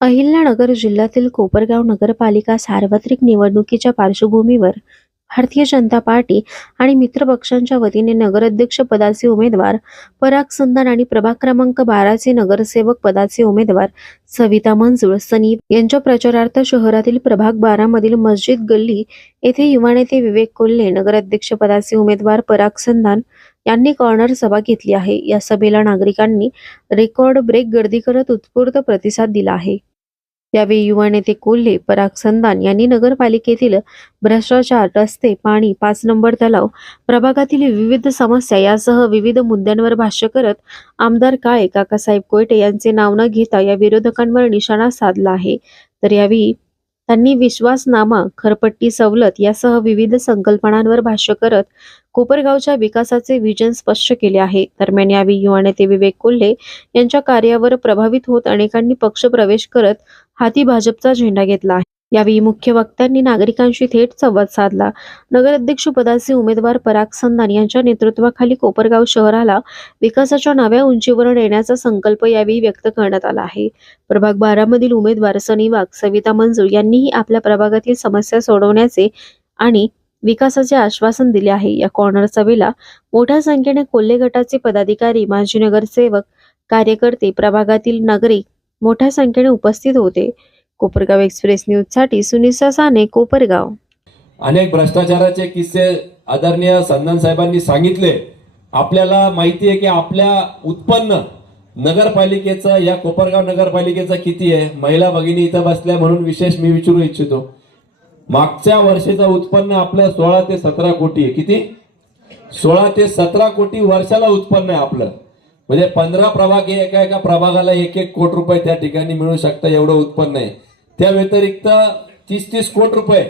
अहिल्यानगर जिल्ह्यातील कोपरगाव नगरपालिका सार्वत्रिक निवडणुकीच्या पार्श्वभूमीवर भारतीय जनता पार्टी आणि मित्रपक्षांच्या वतीने नगराध्यक्ष पदाचे उमेदवार पराग संधान आणि प्रभाग क्रमांक बाराचे नगरसेवक पदाचे उमेदवार सविता मंजूळ सनी यांच्या प्रचारार्थ शहरातील प्रभाग बारा मधील मस्जिद गल्ली येथे युवा नेते विवेक कोल्हे नगराध्यक्ष पदाचे उमेदवार पराग संधान यांनी कॉर्नर सभा घेतली आहे. या सभेला नागरिकांनी रेकॉर्ड ब्रेक गर्दी करत उत्स्फूर्त प्रतिसाद दिला आहे. यावेळी युवा नेते कोल्हे पराग संदान यांनी नगरपालिकेतील भ्रष्टाचार रस्ते पाणी पाच नंबर तलाव प्रभागातील विविध समस्या यासह विविध मुद्द्यांवर भाष्य करत आमदार काळे काकासाहेब कोयटे यांचे नाव न घेता या विरोधकांवर निशाणा साधला आहे. तर यावेळी त्यांनी विश्वासनामा खरपट्टी सवलत यासह विविध संकल्पनांवर भाष्य करत कोपरगावच्या विकासाचे विजन स्पष्ट केले आहे. दरम्यान यावेळी युवा नेते विवेक कोल्हे यांच्या कार्यावर प्रभावित होत अनेकांनी पक्ष प्रवेश करत हाती भाजपचा झेंडा घेतला आहे. यावेळी मुख्य वक्त्यांनी नागरिकांशी थेट संवाद साधला. नगराध्यक्षपदाचे उमेदवार पराग संधान यांच्या नेतृत्वाखाली कोपरगाव शहराला विकासाच्या नव्या उंचीवर नेण्याचा संकल्प यावेळी व्यक्त करण्यात आला आहे. प्रभाग बारामधील उमेदवार सनी वाघ सविता मंजूळ यांनीही आपल्या प्रभागातील समस्या सोडवण्याचे आणि विकासाचे आश्वासन दिले आहे. या कॉर्नर सभेला मोठ्या संख्येने कोल्हे गटाचे पदाधिकारी माजी नगरसेवक कार्यकर्ते प्रभागातील नागरिक मोठ्या संख्येने उपस्थित होते. कोपरगाव एक्सप्रेस न्यूजसाठी सुनिसा साने कोपरगाव. अनेक भ्रष्टाचाराचे किस्से आदरणीय संदन साहेबांनी सांगितले. आपल्याला माहिती आहे की आपल्या उत्पन्न नगरपालिकेचं या कोपरगाव नगरपालिकेचं किती आहे? महिला भगिनी इथं बसल्या म्हणून विशेष मी विचारू इच्छितो. मागच्या वर्षीचं उत्पन्न आपलं सोळा ते सतरा कोटी आहे. किती? सोळा ते सतरा कोटी वर्षाला उत्पन्न आहे आपलं. म्हणजे पंधरा प्रभाग हे एका एका प्रभागाला एक एक कोटी रुपये त्या ठिकाणी मिळू शकतं एवढं उत्पन्न आहे. त्या व्यतिरिक्त तीस तीस कोटी रुपये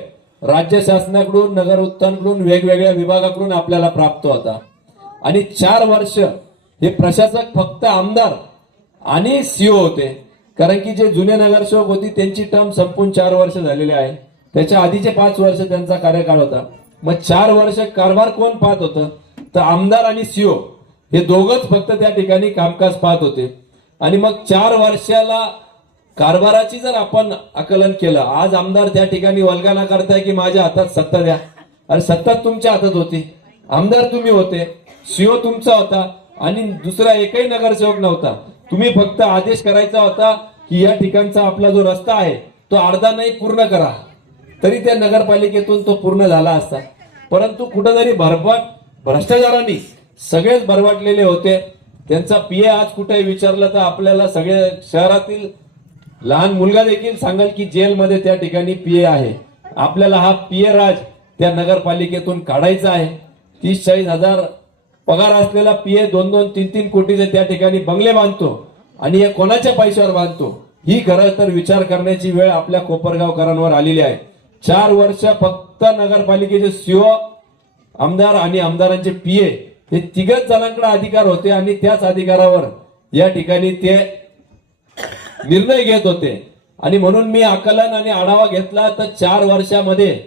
राज्य शासनाकडून नगर उत्थानकडून वेगवेगळ्या विभागाकडून आपल्याला प्राप्त होता. आणि चार वर्ष हे प्रशासक फक्त आमदार आणि सीओ होते. कारण की जे जुने नगरसेवक होती त्यांची टर्म संपून चार वर्ष झालेले आहे. त्याच्या आधीचे पाच वर्ष त्यांचा कार्यकाळ होता. मग चार वर्ष कारभार कोण पाहत होतं? तर आमदार आणि सीओ हे दोघच फक्त त्या ठिकाणी कामकाज पाहत होते. आणि मग चार वर्षाला कारभाराची जर आपण आकलन केलं आज आमदार त्या ठिकाणी वल्गाना करताय की माझ्या हातात सत्ता द्या. अरे सत्ता तुमच्या हातात होती. आमदार तुम्ही होते सीओ तुमचा होता आणि दुसरा एकही नगरसेवक नव्हता. तुम्ही फक्त आदेश करायचा होता की या ठिकाणचा आपला जो रस्ता आहे तो अर्धा नाही पूर्ण करा. तरी त्या नगरपालिकेतून तो पूर्ण झाला असता. परंतु कुठंतरी भरभट भ्रष्टाचारांनी सगळेच भरवाटलेले होते. त्यांचा पीए आज कुठे विचारलं तर आपल्याला सगळे शहरातील लहान मुलगा देखील सांगेल की जेलमध्ये त्या ठिकाणी पीए आहे. आपल्याला हा पीए राज त्या नगरपालिकेतून काढायचा आहे. तीस चाळीस हजार पगार असलेला पीए दोन दोन तीन तीन कोटीचे त्या ठिकाणी बंगले बांधतो आणि हे कोणाच्या पैशावर बांधतो? ही खरं तर विचार करण्याची वेळ आपल्या कोपरगावकरांवर आलेली आहे. चार वर्ष फक्त नगरपालिकेचे सीओ आमदार आणि आमदारांचे पीए हे तिघच जणांकडे अधिकार होते आणि त्याच अधिकारावर या ठिकाणी ते निर्णय घेत होते. आणि म्हणून मी आकलन आणि आढावा घेतला तर चार वर्षामध्ये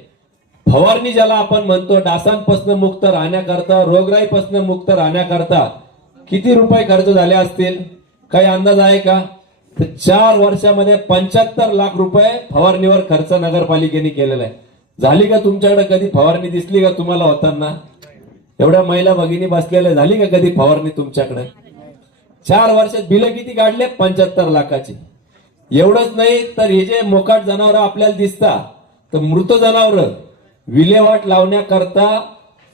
फवारणी ज्याला आपण म्हणतो डासांपासून मुक्त राहण्याकरता रोगराईपासून मुक्त राहण्याकरता किती रुपये खर्च झाले असतील? काही अंदाज आहे का? तर चार वर्षामध्ये पंच्याहत्तर लाख रुपये फवारणीवर खर्च नगरपालिकेने केलेला आहे. झाली का तुमच्याकडे कधी फवारणी? दिसली का तुम्हाला होताना? एवढ्या महिला भगिनी बसलेल्या झाली का कधी फवारणी तुमच्याकडे? चार वर्षात बिलं किती काढले? पंच्याहत्तर लाखाची. एवढंच नाही तर हे जे मोकाट जनावर आपल्याला दिसतात तर मृत जनावर विल्हेवाट लावण्याकरता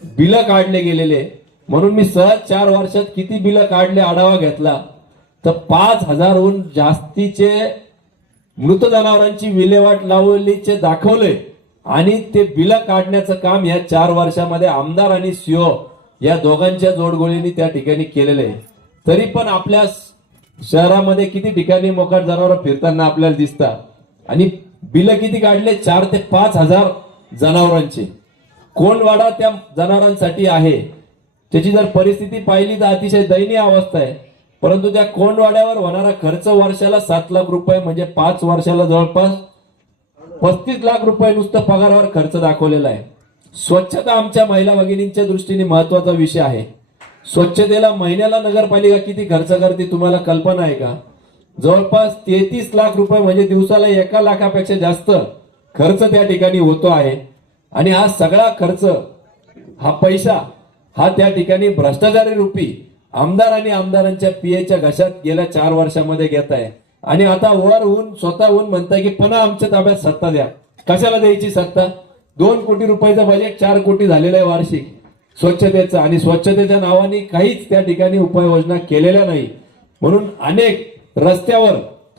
बिलं काढले गेलेले. म्हणून मी सहज चार वर्षात किती बिलं काढले आढावा घेतला. तर पाच हजारहून जास्तीचे मृत जनावरांची विल्हेवाट लावलीचे दाखवले. आणि ते बिलं काढण्याचं काम या चार वर्षामध्ये आमदार आणि सीओ या दोघांच्या जोडगोळीने त्या ठिकाणी केलेलं आहे. तरी पण आपल्या शहरामध्ये किती ठिकाणी मोकाट जनावर फिरताना आपल्याला दिसतात. आणि बिलं किती काढले? चार ते पाच हजार जनावरांचे. कोंडवाडा त्या जनावरांसाठी आहे. त्याची जर परिस्थिती पाहिली तर अतिशय दयनीय अवस्था आहे. परंतु त्या कोंडवाड्यावर होणारा खर्च वर्षाला सात लाख रुपये म्हणजे पाच वर्षाला जवळपास पस्तीस लाख रुपये नुसतं पगारावर खर्च दाखवलेला आहे. स्वच्छता आमच्या महिला भगिनींच्या दृष्टीने महत्त्वाचा विषय आहे. स्वच्छतेला महिन्याला नगरपालिका किती खर्च करते तुम्हाला कल्पना आहे का? जवळपास तेहतीस लाख रुपये म्हणजे दिवसाला एका लाखापेक्षा जास्त खर्च त्या ठिकाणी होतो आहे. आणि हा सगळा खर्च हा पैसा हा त्या ठिकाणी भ्रष्टाचारी रूपी आमदार आणि आमदारांच्या पीएच्या घशात गेल्या चार वर्षामध्ये घेत आहे. आणि आता वर होऊन स्वतःहून म्हणताय की पुन्हा आमच्या ताब्यात सत्ता द्या. कशाला द्यायची सत्ता? दोन कोटी रुपयाचं बजेट चार कोटी झालेलं आहे वार्षिक. स्वच्छतेचा आणि स्वच्छतेच्या नावाने काहीच त्या ठिकाणी उपाययोजना केलेल्या नाही. म्हणून अनेक रस्त्यावर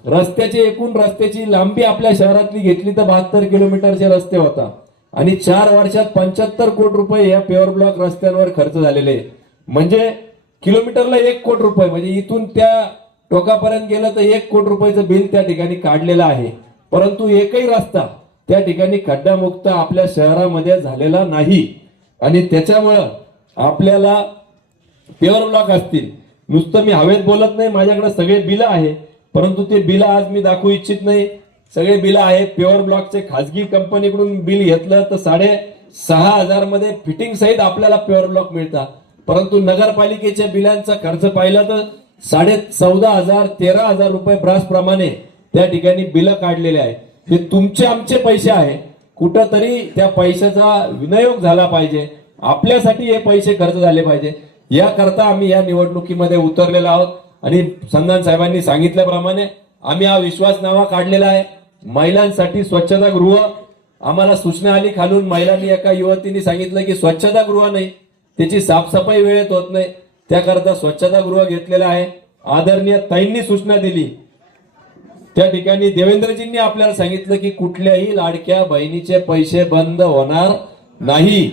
रस्त्याची एकूण रस्त्याची लांबी आपल्या शहरातली घेतली तर बहात्तर किलोमीटरचे रस्ते होता. आणि चार वर्षात पंच्याहत्तर कोटी रुपये या पेवर ब्लॉक रस्त्यांवर खर्च झालेले. आहे. म्हणजे किलोमीटरला एक कोटी रुपये म्हणजे इथून त्या टोकापर्यंत गेलं तर एक कोटी रुपयाचं बिल त्या ठिकाणी काढलेलं आहे. परंतु एकही रस्ता त्या ठिकाणी खड्डामुक्त आपल्या शहरामध्ये झालेला नाही. आणि त्याच्यामुळं आपल्याला प्युअर ब्लॉक असतील. नुसतं मी हवेत बोलत नाही माझ्याकडे सगळे बिल आहे परंतु ते बिलं आज मी दाखवू इच्छित नाही. सगळे बिलं आहे प्युअर ब्लॉकचे खाजगी कंपनीकडून बिल घेतलं तर साडे सहा हजारमध्ये फिटिंग सहित आपल्याला प्युअर ब्लॉक मिळतात परंतु नगरपालिकेच्या बिलांचा खर्च पाहिला तर साडे चौदा हजार तेरा हजार रुपये ब्रासप्रमाणे त्या ठिकाणी बिलं काढलेले आहे. हे तुमचे आमचे पैसे आहे. कुठंतरी त्या पैशाचा विनियोग झाला पाहिजे. आपल्यासाठी हे पैसे खर्च झाले पाहिजे. याकरता आम्ही या निवडणुकीमध्ये उतरलेलो आहोत. आणि संधान साहेबांनी सांगितल्याप्रमाणे आम्ही हा विश्वासनामा काढलेला आहे. महिलांसाठी स्वच्छता गृह. आम्हाला सूचना आली खालून महिलांनी एका युवतीने सांगितलं की स्वच्छता गृह नाही. त्याची साफसफाई वेळेत होत नाही. त्याकरता स्वच्छता गृह घेतलेलं आहे. आदरणीय ताईंनी सूचना दिली. त्या ठिकाणी देवेंद्रजींनी आपल्याला सांगितलं की कुठल्याही लाडक्या बहिणीचे पैसे बंद होणार नाही.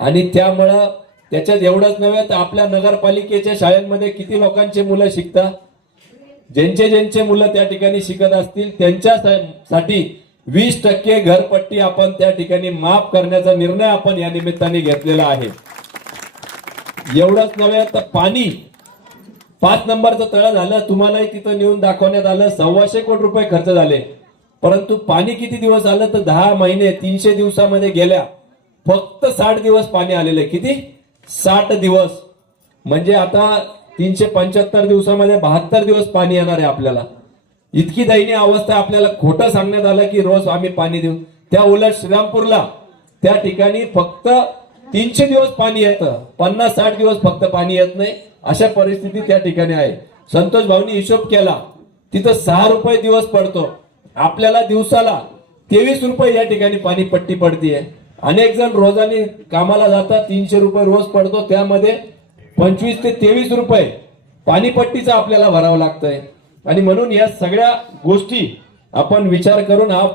आणि त्यामुळं त्याच्यात एवढंच नव्हे तर आपल्या नगरपालिकेच्या शाळांमध्ये किती लोकांचे मुलं शिकतात? ज्यांचे ज्यांचे मुलं त्या ठिकाणी शिकत असतील त्यांच्यासाठी वीस टक्के घरपट्टी आपण त्या ठिकाणी माफ करण्याचा निर्णय आपण या निमित्ताने घेतलेला आहे. एवढंच नव्हे तर पाणी पाच नंबरचं तळ झालं तुम्हालाही तिथं नेऊन दाखवण्यात आलं सव्वाशे कोटी रुपये खर्च झाले. परंतु पाणी किती दिवस आलं तर दहा महिने तीनशे दिवसामध्ये गेल्या. फक्त साठ दिवस पाणी आलेलं आहे. किती? साठ दिवस. म्हणजे आता तीनशे पंच्याहत्तर दिवसामध्ये बहात्तर दिवस पाणी येणार आहे आपल्याला. इतकी दयनीय अवस्था आपल्याला खोटं सांगण्यात आलं की रोज आम्ही पाणी देऊ. त्या उलट श्रीरामपूरला त्या ठिकाणी फक्त तीनशे दिवस पाणी येतं. पन्नास साठ दिवस फक्त पाणी येत नाही. अशा परिस्थिती त्या ठिकाणी आहे. संतोष भाऊनी हिशोब केला. तिथं सहा रुपये दिवस पडतो. आपल्याला दिवसाला तेवीस रुपये या ठिकाणी पाणी पट्टी पडतीये. अनेक जण रोजाने कामाला जातात. तीनशे रुपये रोज पडतो. त्यामध्ये पंचवीस ते तेवीस रुपये पाणीपट्टीचा आपल्याला भरावं लागतंय. आणि म्हणून या सगळ्या गोष्टी आपण विचार करून हा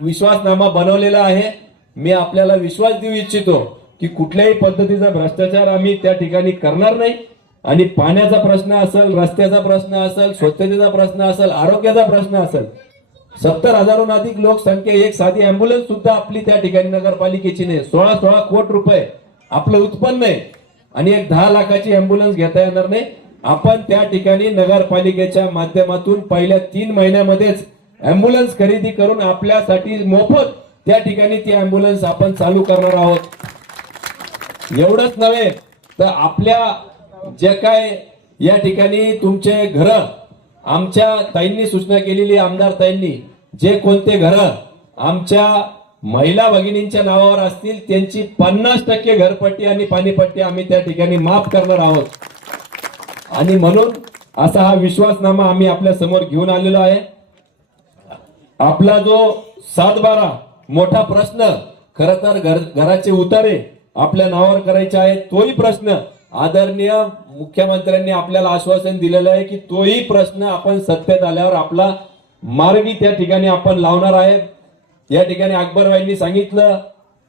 विश्वासनामा बनवलेला आहे. मी आपल्याला विश्वास देऊ इच्छितो. की कुठल्याही पद्धतीचा भ्रष्टाचार आम्ही त्या ठिकाणी करणार नाही. आणि पाण्याचा प्रश्न असेल रस्त्याचा प्रश्न असेल स्वच्छतेचा प्रश्न असेल आरोग्याचा प्रश्न असेल सत्तर हजारहून अधिक लोकसंख्या एक साधी अँब्युलन्स सुद्धा आपली त्या ठिकाणी नगरपालिकेची नाही. सोळा सोळा कोट रुपये आपलं उत्पन्न आहे. आणि एक दहा लाखाची अँब्युलन्स घेता येणार नाही. आपण त्या ठिकाणी नगरपालिकेच्या माध्यमातून पहिल्या तीन महिन्यामध्येच अँब्युलन्स खरेदी करून आपल्यासाठी मोफत त्या ठिकाणी ती अँब्युलन्स आपण चालू करणार आहोत. एवढंच नव्हे तर आपल्या जे काय या ठिकाणी तुमचे घर आमच्या ताईंनी सूचना केलेली आमदार ताईंनी जे कोणते घर आमच्या महिला भगिनींच्या नावावर असतील त्यांची पन्नास टक्के घरपट्टी आणि पाणीपट्टी आम्ही त्या ठिकाणी माफ करणार आहोत. आणि म्हणून असा हा विश्वासनामा आम्ही आपल्यासमोर घेऊन आलेलो आहे. आपला जो सात बारा मोठा प्रश्न खर तर घर घराचे उतारे आपल्या नावावर करायचे आहे तोही प्रश्न आदरणीय मुख्यमंत्र्यांनी आपल्याला आश्वासन दिलेलं आहे की तोही प्रश्न आपण सत्तेत आल्यावर आपला मार्गी त्या ठिकाणी आपण लावणार आहे या ठिकाणी अकबरबाईंनी सांगितलं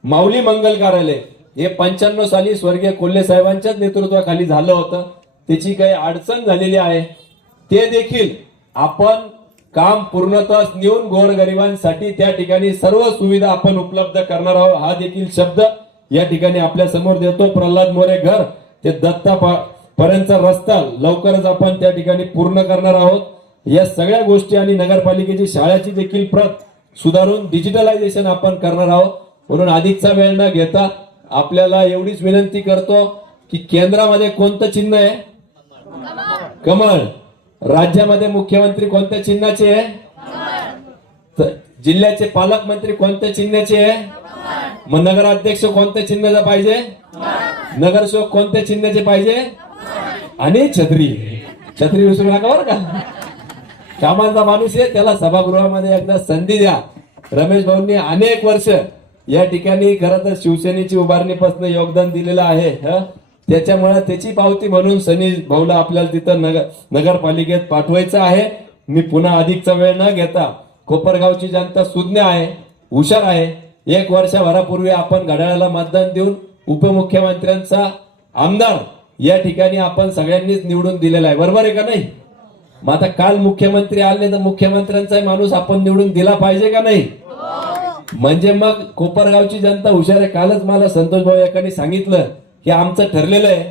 माऊली मंगल कार्यालय हे पंच्याण्णव साली स्वर्गीय कोल्हे साहेबांच्याच नेतृत्वाखाली झालं होतं. त्याची काही अडचण झालेली आहे. ते देखील आपण काम पूर्णतः नेऊन गोरगरिबांसाठी त्या ठिकाणी सर्व सुविधा आपण उपलब्ध करणार आहोत. हा देखील शब्द या ठिकाणी आपल्यासमोर देतो प्रल्हाद मोरे घर ते दत्ता पर्यंतचा रस्ता लवकरच आपण त्या ठिकाणी पूर्ण करणार आहोत. या सगळ्या गोष्टी आणि नगरपालिकेची शाळेची देखील प्रत सुधारून डिजिटलायझेशन आपण करणार आहोत. म्हणून अधिकचा वेळ न घेता आपल्याला एवढीच विनंती करतो की केंद्रामध्ये कोणतं चिन्ह आहे? कमळ. राज्यामध्ये मुख्यमंत्री कोणत्या चिन्हाचे आहे? जिल्ह्याचे पालकमंत्री कोणत्या चिन्हाचे? आहे मग नगराध्यक्ष कोणत्या चिन्हाचा पाहिजे? नगरसेवक कोणत्या चिन्हाचे पाहिजे? आणि छत्री. छत्री विसरू नका बरं का. कामाचा माणूस आहे त्याला सभागृहामध्ये एकदा संधी द्या. रमेश भाऊंनी अनेक वर्ष या ठिकाणी खरं तर शिवसेनेची उभारणीपासून योगदान दिलेलं आहे त्याच्यामुळे त्याची पावती म्हणून सनी भाऊला आपल्याला तिथं नगर नगरपालिकेत पाठवायचं आहे. मी पुन्हा अधिकचा वेळ न घेता कोपरगावची जनता सुज्ञ आहे हुशार आहे. एक वर्षभरापूर्वी आपण घड्याळाला मतदान देऊन उपमुख्यमंत्र्यांचा आमदार या ठिकाणी आपण सगळ्यांनीच निवडून दिलेला आहे. बरोबर आहे का नाही? मग आता काल मुख्यमंत्री आले तर मुख्यमंत्र्यांचा माणूस आपण निवडून दिला पाहिजे का नाही? म्हणजे मग कोपरगावची जनता हुशार आहे. कालच मला संतोष भाऊ एकाने सांगितलं की आमचं ठरलेलं आहे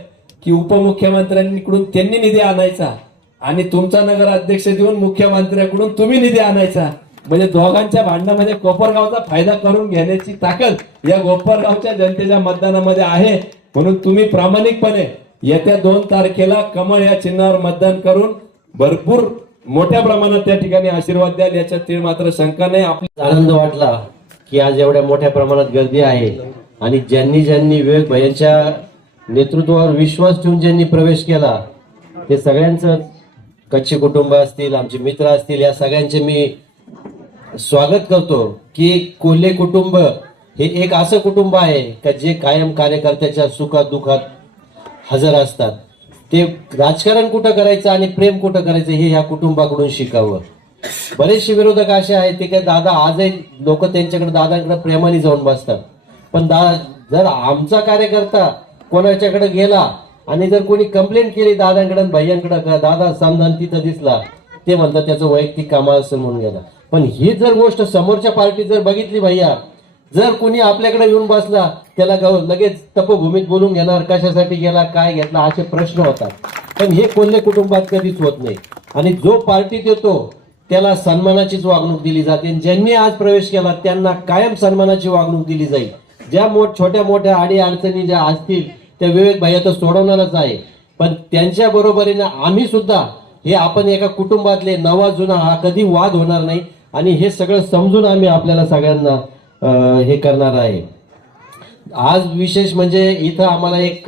की उपमुख्यमंत्र्यांकडून त्यांनी निधी आणायचा आणि तुमचा नगर अध्यक्ष देऊन मुख्यमंत्र्यांकडून तुम्ही निधी आणायचा. म्हणजे दोघांच्या भांडणामध्ये कोपरगावचा फायदा करून घेण्याची ताकद या कोपरगावच्या जनतेच्या मतदानामध्ये आहे. म्हणून तुम्ही प्रामाणिकपणे येत्या दोन तारखेला कमळ या चिन्हावर मतदान करून भरपूर मोठ्या प्रमाणात त्या ठिकाणी आशीर्वाद द्याल याच्यात तीळ मात्र शंका नाही. आपला आनंद वाटला की आज एवढ्या मोठ्या प्रमाणात गर्दी आहे आणि ज्यांनी ज्यांनी विवेक भयांच्या नेतृत्वावर विश्वास ठेवून ज्यांनी प्रवेश केला ते सगळ्यांचं कच्चे कुटुंब असतील आमचे मित्र असतील या सगळ्यांचे मी स्वागत करतो की कोल्हे कुटुंब हे एक असं कुटुंब आहे का जे कायम कार्यकर्त्याच्या सुखात दुखात हजर असतात. ते राजकारण कुठं करायचं आणि प्रेम कुठं करायचं हे ह्या कुटुंबाकडून शिकावं. बरेचसे विरोधक असे आहेत ते काय दादा आजही लोक त्यांच्याकडे दादांकडे प्रेमाने जाऊन बसतात. पण दा जर आमचा कार्यकर्ता कोणाच्याकडे गेला आणि जर कोणी कंप्लेंट केली दादांकडे भैयांकडे दादा समजान तिथं दिसला ते म्हणतात त्याचं वैयक्तिक कामा असेल म्हणून गेला. पण ही जर गोष्ट समोरच्या पार्टी जर बघितली भैया जर कोणी आपल्याकडे येऊन बसला त्याला गाव- लगेच तपभूमीत बोलून घेणार कशासाठी गेला काय घेतला असे प्रश्न होतात. पण हे कोणत्या कुटुंबात कधीच होत नाही. आणि जो पार्टीत येतो त्याला सन्मानाचीच वागणूक दिली जाते. आणि ज्यांनी आज प्रवेश केला त्यांना कायम सन्मानाची वागणूक दिली जाईल. ज्या मोठ छोट्या मोठ्या आडी अडचणी ज्या असतील त्या विवेक भैया तर सोडवणारच आहे. पण त्यांच्या बरोबरीनं आम्ही सुद्धा हे आपण एका कुटुंबातले नवा जुना हा कधी वाद होणार नाही. आणि हे सगळं समजून आम्ही आपल्याला सगळ्यांना हे करणार आहे. आज विशेष म्हणजे इथं आम्हाला एक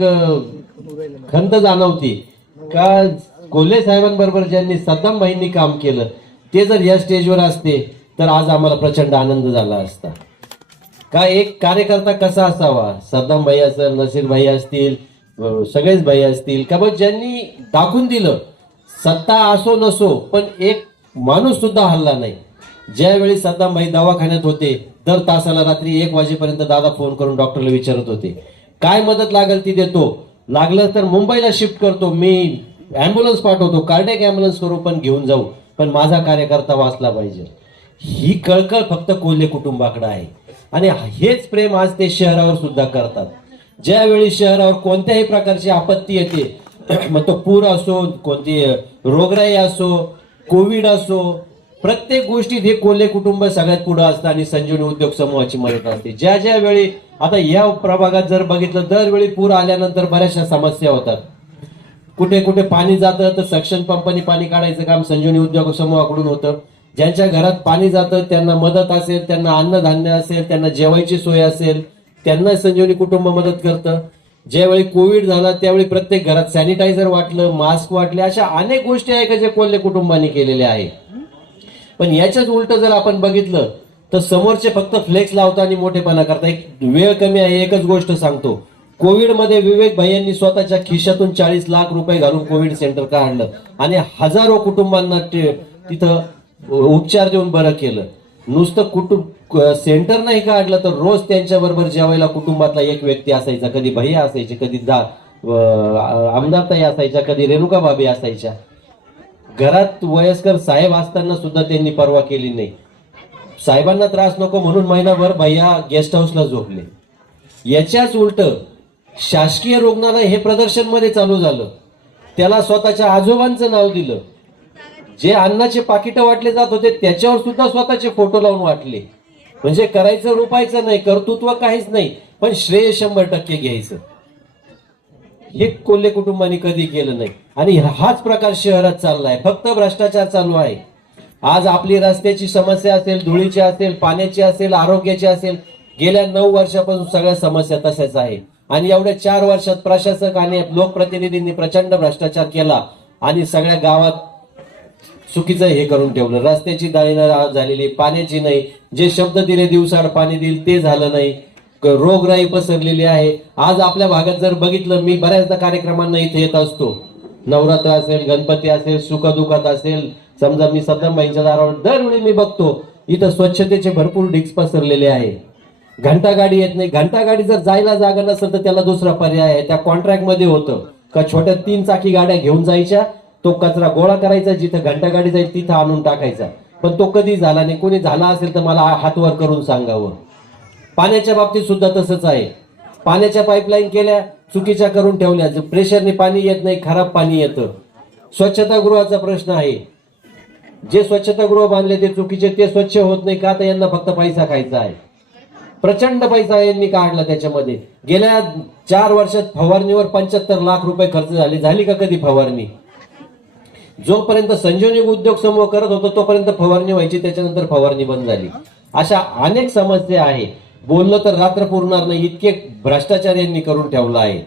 खंत जाणवती. का कोल्हे साहेबांबरोबर ज्यांनी सद्दाम भाईंनी काम केलं ते जर या स्टेजवर असते तर आज आम्हाला प्रचंड आनंद झाला असता. का एक कार्यकर्ता कसा असावा? सद्दाम भाई असेल नसीर भाई असतील सगळेच भाई असतील. का बघ ज्यांनी दाखवून दिलं सत्ता असो नसो पण एक माणूस सुद्धा हल्ला नाही. ज्यावेळी सध्या भाई दवाखान्यात होते दर तासाला रात्री एक वाजेपर्यंत दादा फोन करून डॉक्टरला विचारत होते. काय मदत लागेल ती देतो. लागलं तर मुंबईला शिफ्ट करतो मी. ॲम्ब्युलन्स पाठवतो. कार्डेक ॲम्ब्युलन्स करू पण घेऊन जाऊ. पण माझा कार्यकर्ता वाचला पाहिजे. ही कळकळ फक्त कोल्हे कुटुंबाकडे आहे. आणि हेच प्रेम आज ते शहरावर सुद्धा करतात. ज्यावेळी शहरावर कोणत्याही प्रकारची आपत्ती येते मग तो पूर असो कोणती रोगराई असो कोविड असो प्रत्येक गोष्टीत हे कोल्हे कुटुंब सगळ्यात पुढे असतं आणि संजीवनी उद्योग समूहाची मदत असते. ज्या ज्या वेळी आता या प्रभागात जर बघितलं दरवेळी पूर आल्यानंतर बऱ्याचशा समस्या होतात. कुठे कुठे पाणी जातं तर सक्शन पंपनी पाणी काढायचं काम संजीवनी उद्योग समूहाकडून होतं. ज्यांच्या घरात पाणी जातं त्यांना मदत असेल त्यांना अन्नधान्य असेल त्यांना जेवायची सोय असेल त्यांना संजीवनी कुटुंब मदत करतं. ज्यावेळी कोविड झाला त्यावेळी प्रत्येक घरात सॅनिटायझर वाटलं मास्क वाटले अशा अनेक गोष्टी आहे का जे कोल्हे कुटुंबाने केलेल्या आहे पण याच्याच उलट जर आपण बघितलं तर समोरचे फक्त फ्लेक्स लावता आणि मोठेपणा करता. एक वेळ कमी आहे एकच गोष्ट सांगतो. कोविडमध्ये विवेक भाई स्वतःच्या खिशातून चाळीस लाख रुपये घालून कोविड सेंटर काढलं आणि हजारो कुटुंबांना ते- तिथं उपचार देऊन बरं केलं. नुसतं कुटुंब सेंटर नाही काढलं तर रोज त्यांच्या बरोबर जेवायला कुटुंबातला एक व्यक्ती असायचा. कधी भैया असायचे कधी दा अं, आमदारताई असायच्या कधी रेणुका भाभी असायच्या. घरात वयस्कर साहेब असताना सुद्धा त्यांनी परवा केली नाही. साहेबांना त्रास नको म्हणून महिनाभर भैया गेस्ट हाऊसला झोपले. याच्याच उलट शासकीय रुग्णालय हे प्रदर्शनमध्ये चालू झालं. त्याला स्वतःच्या आजोबांचं नाव दिलं. जे अन्नाचे पाकिटं वाटले जात होते त्याच्यावर सुद्धा स्वतःचे फोटो लावून वाटले. म्हणजे करायचं रुपायचं नाही कर्तृत्व काहीच नाही पण श्रेय शंभर टक्के घ्यायचं. हे कोल्हे कुटुंबाने कधी केलं नाही. आणि हाच प्रकार शहरात चाललाय. फक्त भ्रष्टाचार चालू आहे. आज आपली रस्त्याची समस्या असेल धुळीची असेल पाण्याची असेल आरोग्याची असेल गेल्या नऊ वर्षापासून सगळ्या समस्या तशाच आहे. आणि एवढ्या चार वर्षात प्रशासक आणि लोकप्रतिनिधींनी प्रचंड भ्रष्टाचार केला आणि सगळ्या गावात चुकीचं हे करून ठेवलं. रस्त्याची दाळीना झालेली पाण्याची नाही. जे शब्द दिले दिवसाड पाणी देईल ते झालं नाही. रोगराई पसरलेली आहे. आज आपल्या भागात जर बघितलं मी बऱ्याचदा कार्यक्रमांना इथे येत असतो. नवरात्र असेल गणपती असेल सुखदुखात असेल समजा मी सद्दामबाईंच्या दारावर दरवेळी मी बघतो इथं स्वच्छतेचे भरपूर डिक्स पसरलेले आहे. घंटा गाडी येत नाही. घंटा गाडी जर जायला जागा नसेल तर त्याला दुसरा पर्याय आहे. त्या कॉन्ट्रॅक्टमध्ये होतं. का छोट्या तीन चाकी गाड्या घेऊन जायच्या तो कचरा गोळा करायचा जिथं घंटा गाडी जाईल तिथं आणून टाकायचा. पण तो कधी झाला नाही. कोणी झाला असेल तर मला हातवर करून सांगावं. पाण्याच्या बाबतीत सुद्धा तसंच आहे. पाण्याच्या पाईपलाईन केल्या चुकीच्या करून ठेवल्या. प्रेशरने पाणी येत नाही खराब पाणी येतं. स्वच्छतागृहाचा प्रश्न आहे. जे स्वच्छतागृह बांधले ते चुकीचे ते स्वच्छ होत नाही का? तर यांना फक्त पैसा खायचा आहे. प्रचंड पैसा यांनी काढला त्याच्यामध्ये. गेल्या चार वर्षात फवारणीवर पंच्याहत्तर लाख रुपये खर्च झाले. झाली का कधी फवारणी? जोपर्यंत संजीवनी उद्योग समूह करत होतो तोपर्यंत फवारणी व्हायची. त्याच्यानंतर फवारणी बंद झाली. अशा अनेक समस्या आहेत बोललं तर रात्र पुरणार नाही इतके भ्रष्टाचार यांनी करून ठेवला आहे.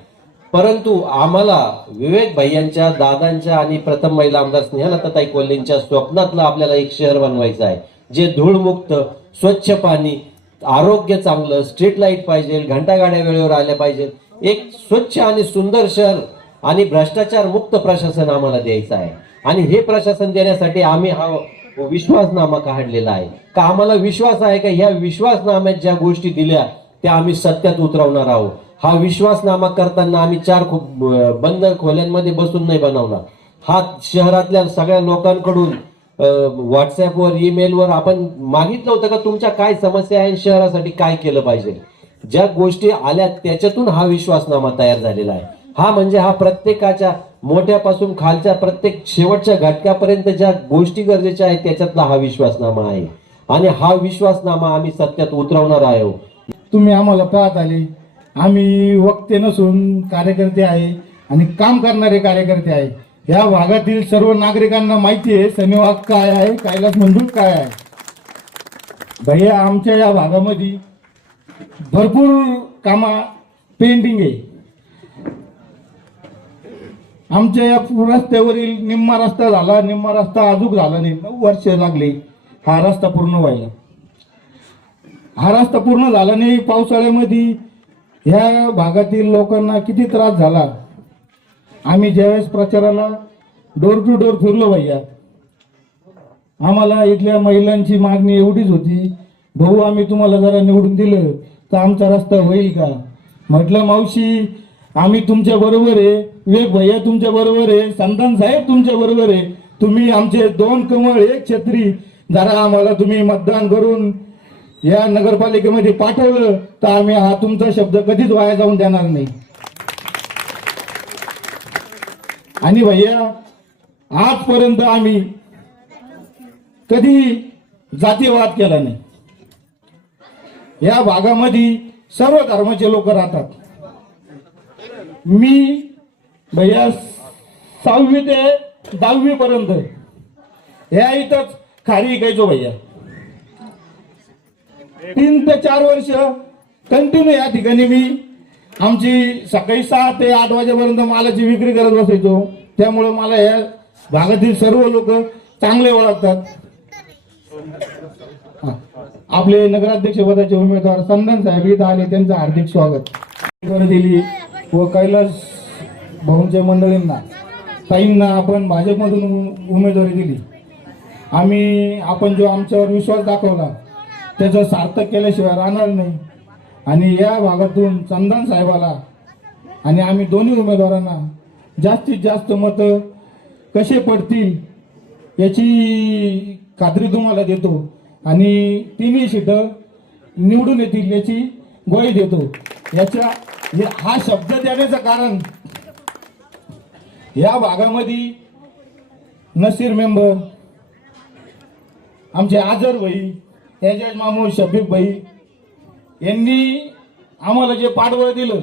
परंतु आम्हाला विवेक भैयांच्या दादांच्या आणि प्रथम महिला आमदार स्नेहलताताई कोल्हेंच्या स्वप्नातलं आपल्याला एक शहर बनवायचं आहे जे धूळमुक्त स्वच्छ पाणी आरोग्य चांगलं स्ट्रीट लाइट पाहिजे घंटागाड्या वेळेवर आल्या पाहिजे एक स्वच्छ आणि सुंदर शहर आणि भ्रष्टाचार मुक्त प्रशासन आम्हाला द्यायचं आहे. आणि हे प्रशासन देण्यासाठी आम्ही हा विश्वासनामा काढलेला आहे. का आम्हाला विश्वास आहे का? ह्या विश्वासनाम्यात ज्या गोष्टी दिल्या त्या आम्ही सत्यात उतरवणार आहोत. हा विश्वासनामा करताना आम्ही चार खूप बंद खोल्यांमध्ये बसून नाही बनवणार. हा शहरातल्या सगळ्या लोकांकडून व्हॉट्सअपवर ईमेलवर आपण मागितलं होतं का तुमच्या काय समस्या आहे आणि शहरासाठी काय केलं पाहिजे? ज्या गोष्टी आल्या त्याच्यातून हा विश्वासनामा तयार झालेला आहे. हा म्हणजे हा प्रत्येकाच्या मोठ्यापासून खालच्या प्रत्येक शेवटच्या घटकापर्यंत ज्या गोष्टी गरजेच्या आहेत त्याच्यातला हा विश्वासनामा आहे. आणि हा विश्वासनामा आम्ही सत्यात उतरवणार आहोत तुम्ही आम्हाला पाहत आले. आम्ही वक्ते नसून कार्यकर्ते आहे आणि काम करणारे कार्यकर्ते आहे. या भागातील सर्व नागरिकांना माहिती आहे शनिवार काय आहे कैलास मंजूर काय आहे. भैया आमच्या या भागामध्ये भरपूर कामा पेंडिंग आहे. आमच्या या रस्त्यावरील निम्मा रस्ता झाला निम्मा रस्ता अजूक झाला नाही. नऊ वर्ष लागले हा रस्ता पूर्ण व्हायला. हा रस्ता पूर्ण झाला नाही पावसाळ्यामध्ये ह्या भागातील लोकांना किती त्रास झाला? आम्ही ज्यावेळेस प्रचाराला डोर टू डोर फिरलो भैया आम्हाला इथल्या महिलांची मागणी एवढीच होती भाऊ आम्ही तुम्हाला जरा निवडून दिलं तर आमचा रस्ता होईल का? म्हटलं मावशी आम्ही तुमच्या बरोबर आहे. विवेक भैया तुमच्या बरोबर आहे. संतान साहेब तुमच्या बरोबर आहे. तुम्ही आमचे दोन कमळ एक छत्री. जरा आम्हाला तुम्ही मतदान करून या नगरपालिकेमध्ये पाठवलं तर आम्ही हा तुमचा शब्द कधीच वाया जाऊन देणार नाही. आणि भैया आजपर्यंत आम्ही कधी जातीवाद केला नाही. या भागामध्ये सर्व धर्माचे लोक राहतात. मी भैया सहावी ते दहावी पर्यंत. ह्या इथंच खारी विकायचो भैया. तीन ते चार वर्ष कंटिन्यू या ठिकाणी मी आमची सकाळी सहा ते आठ वाजेपर्यंत मालाची विक्री करत बसायचो. त्यामुळे मला या भागातील सर्व लोक चांगले ओळखतात. हा. आपले नगराध्यक्ष पदाचे उमेदवार संदन साहेब इथं आले त्यांचं हार्दिक स्वागत. दिली व कैलास भाऊंच्या मंडळींना ताईंना आपण भाजपमधून उ- उमेदवारी दिली. आम्ही आपण जो आमच्यावर विश्वास दाखवला त्याचं सार्थक केल्याशिवाय राहणार नाही. आणि या भागातून चंदन साहेबाला आणि आम्ही दोन्ही उमेदवारांना जास्तीत जास्त मतं कसे पडतील याची खात्री तुम्हाला देतो. आणि तिन्ही सीटं निवडून येतील याची गोळी देतो. याच्या हा शब्द देण्याचं कारण या भागामध्ये नसीर मेंबर आमचे आजर भाई एजाज मामू शफीक भाई यांनी आम्हाला जे पाठबळ दिलं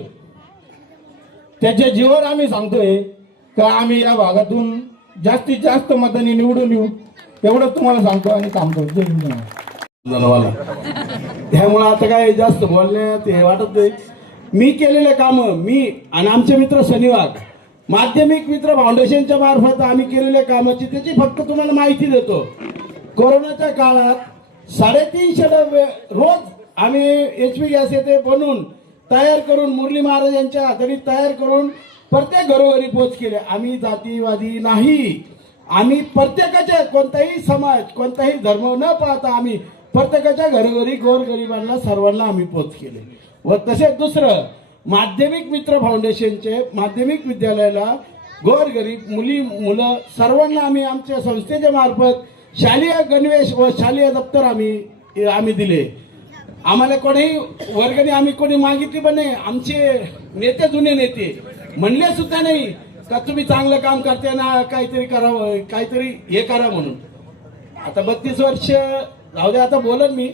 त्याच्या जीवन आम्ही सांगतोय का आम्ही या भागातून जास्तीत जास्त मतांनी निवडून येऊ. एवढंच तुम्हाला सांगतो आणि थांबतो जय हिंद. त्यामुळं आता काय जास्त बोलण्यात हे वाटत नाही. मी केलेले कामं मी आणि आमचे मित्र शनिवार माध्यमिक मित्र फाउंडेशनच्या मार्फत आम्ही केलेल्या कामाची त्याची फक्त तुम्हाला माहिती देतो. कोरोनाच्या काळात साडेतीनशे डबे रोज आम्ही एच पी गॅस येथे बनवून तयार करून मुरली महाराज यांच्या हाताने तयार करून प्रत्येक घरोघरी पोच केले. आम्ही जातीवादी नाही. आम्ही प्रत्येकाच्या कोणताही समाज कोणताही धर्म न पाहता आम्ही प्रत्येकाच्या घरोघरी गोरगरिबांना सर्वांना आम्ही पोच केले. व तसेच दुसरं माध्यमिक मित्र फाउंडेशनचे माध्यमिक विद्यालयाला गोरगरीब मुली मुलं सर्वांना आम्ही आमच्या संस्थेच्या मार्फत शालेय गणवेश व शालेय दप्तर आम्ही आम्ही दिले. आम्हाला कोणीही वर्गणी आम्ही कोणी मागितली पण नाही. आमचे नेते जुने नेते म्हणले सुद्धा नाही का तुम्ही चांगलं काम करते ना काहीतरी करावं काहीतरी हे करा म्हणून. आता बत्तीस वर्ष जाऊ दे आता बोलन मी.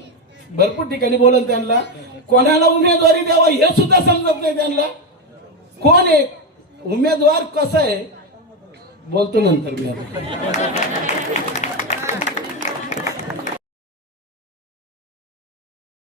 भरपूर ठिकाणी बोलन त्यांना. कोणाला उमेदवारी द्यावा हे सुद्धा समजत नाही त्यांना. कोण आहे? उमेदवार कसा आहे? बोलतो नंतर मी आता.